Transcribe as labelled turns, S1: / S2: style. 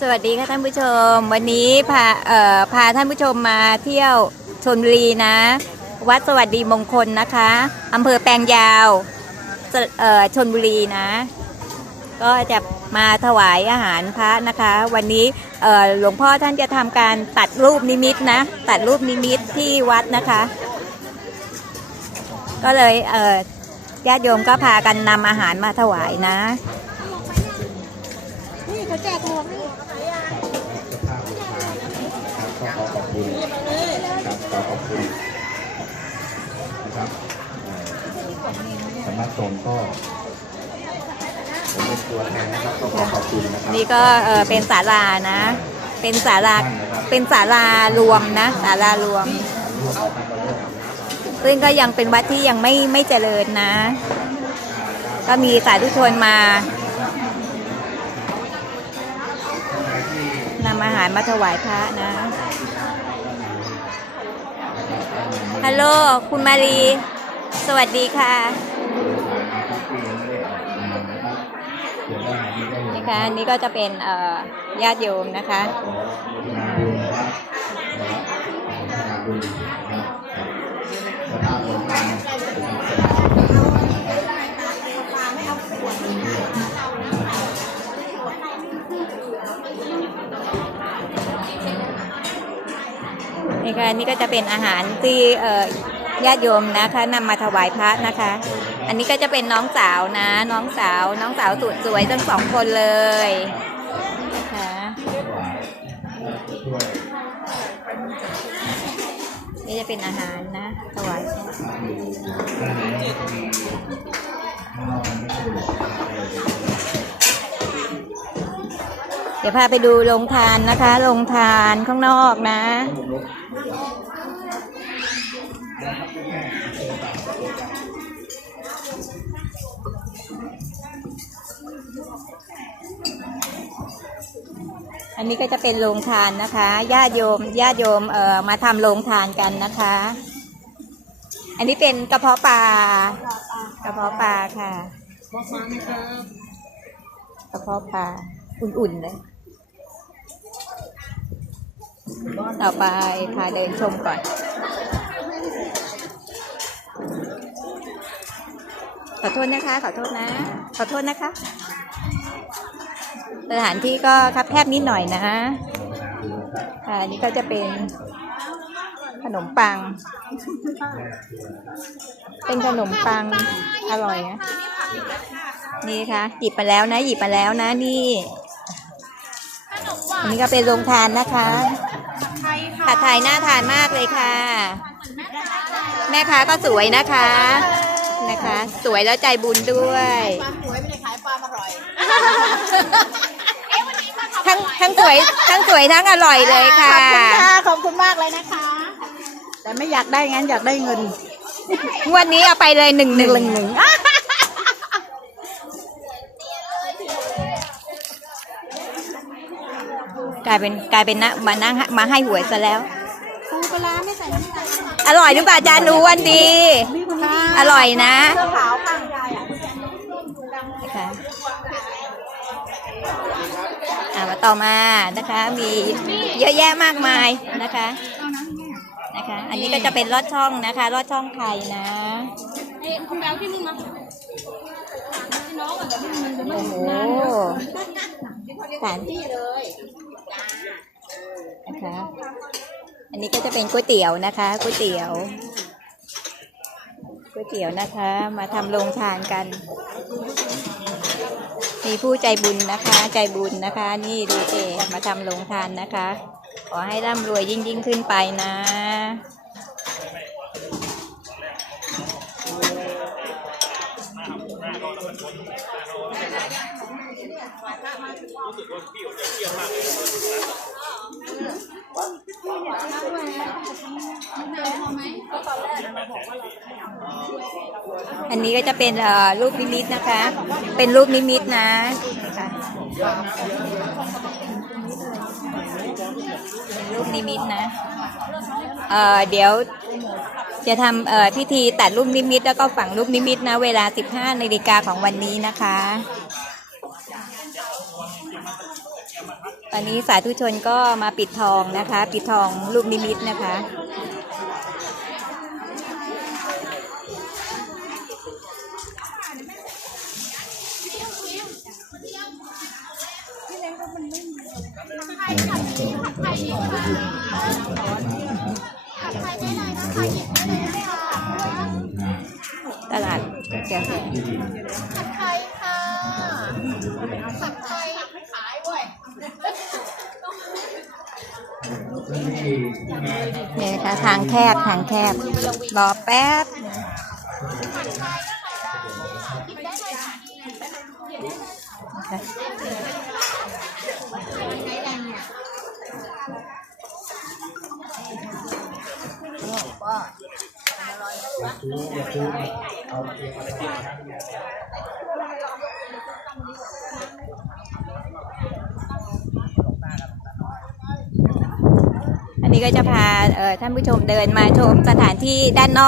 S1: สวัสดีค่ะท่านผู้ชม วันนี้พาเอ่อพาท่านผู้ชมมาเที่ยวชนบุรีนะ วัดสวัสดีมงคลนะคะอำเภอแปลงยาวเอ่อชนบุรีนะ ก็จะมาถวายอาหารพระนะคะ วันนี้เอ่อหลวงพ่อท่านจะทำการตัดรูปนิมิตนะ ตัดรูปนิมิตที่วัดนะคะ ก็เลยเอ่อญาติโยมก็พากันนำอาหารมาถวายนะ
S2: จกหมวกนี่
S3: ก็ขอขอบคุณครับขอขอบคุณนะครับเอ่อสำนักสงฆ์ก็เป็นตัวแทนนะครับก็ขอขอบคุณนะครับ
S1: นี่ก็เออเป็นศาลานะ เป็นศาลา เป็นศาลารวมนะศาลารวม ซึ่งก็ยังเป็นวัดที่ยังไม่ไม่เจริญนะ ก็มีสาธุชนมานำอารมาถวายพระนะ ฮัลโหล คุณมารี สวัสดีค่ะนี่ค่ะอันนี่ก็จะเป็นเอ่อญาติโยมนะคะ นี่ค่ะนี่ก็จะเป็นอาหารที่เออญาติโยมนะคะนำมาถวายพระนะคะ อันนี้ก็จะเป็นน้องสาวนะ น้องสาว น้องสาวสุดสวยทั้งสองคนเลยนะคะนี่จะเป็นอาหารนะถวาย ดี๋ยวพาไปดูโรงทานนะคะ โรงทานข้างนอกนะ อันนี้ก็จะเป็นโรงทานนะคะ ญาติโยม ญาติโยม เอ่อ มาทำโรงทานกันนะคะ อันนี้เป็นกระเพาะปลา กระเพาะปลาค่ะ กระเพาะปลาอุ่นๆเลย ต่อไปพาเดินชมก่อน ขอโทษนะคะ ขอโทษนะ ขอโทษนะคะ สถานที่ก็คับแคบนิดหน่อยนะอ่าอันนี้ก็จะเป็นขนมปัง เป็นขนมปังอร่อยนะนี่ค่ะ หยิบมาแล้วนะ หยิบมาแล้วนะนี่ อันนี้ก็เป็นโรงทานนะคะ ผัดไทยน่าทานมากเลยค่ะ แม่ค้าก็สวยนะคะนะคะ สวยแล้วใจบุญด้วย
S2: สวยไม่ได้ขายปลาอร่อย
S1: ทั้งทั้งสวยทั้งสวยทั้งอร่อยเลยค่ะ
S2: ขอบคุณค่ะขอบคุณมากเลยนะคะ แต่ไม่อยากได้งั้นอยากได้เงิน
S1: งวันนี้เอาไปเลยหนึ่งหนึ่ง
S2: หนึ่ง
S1: กลายเป็นกลายเป็นนะมานั่งมาให้หวยซะแล้ว
S2: ปูปลาร้าไม่ใส่น้ำตาล
S1: อร่อยหรือเปล่าจานหนูวันดีอร่อยนะ
S2: เสื้อขาวข้างยายอะ
S1: นะคะอ่ามาต่อมานะคะ มีเยอะแยะมากมายนะคะนะคะ อันนี้ก็จะเป็นลอดช่องนะคะลอดช่องไข่นะ
S2: คุณแบลที่มึงมา
S1: โอ้โหสถานที่
S2: เลย
S1: นะคะ อันนี้ก็จะเป็นก๋วยเตี๋ยวนะคะก๋วยเตี๋ยวก๋วยเตี๋ยวนะคะ มาทำโรงทานกัน มีผู้ใจบุญนะคะ ใจบุญนะคะ นี่ดูเอมาทำโรงทานนะคะ ขอให้ร่ำรวยยิ่งยิ่งขึ้นไปนะ อันนี้ก็จะเป็นรูปนิมิตนะคะ เป็นรูปนิมิตนะรูปนิมิตนะ เอ่อ เดี๋ยวจะทำเอ่อพิธีตัดรูปนิมิตแล้วก็ฝังรูปนิมิตนะ เวลา 15นาฬิกาของวันนี้นะคะ ตอนนี้สาธุชนก็มาปิดทองนะคะ ปิดทองลูกนิมิตนะคะตลาดแกแฟ
S3: ไทยค่ะผัดไทย ขายเว้ย
S1: เนี่ยนะคะทางแคบทางแคบรอแป๊บอันนี้ก็จะพาเอ่อี้ก็จะพาท่านผู้ชมเดินมาชมสถานที่ด้านนอก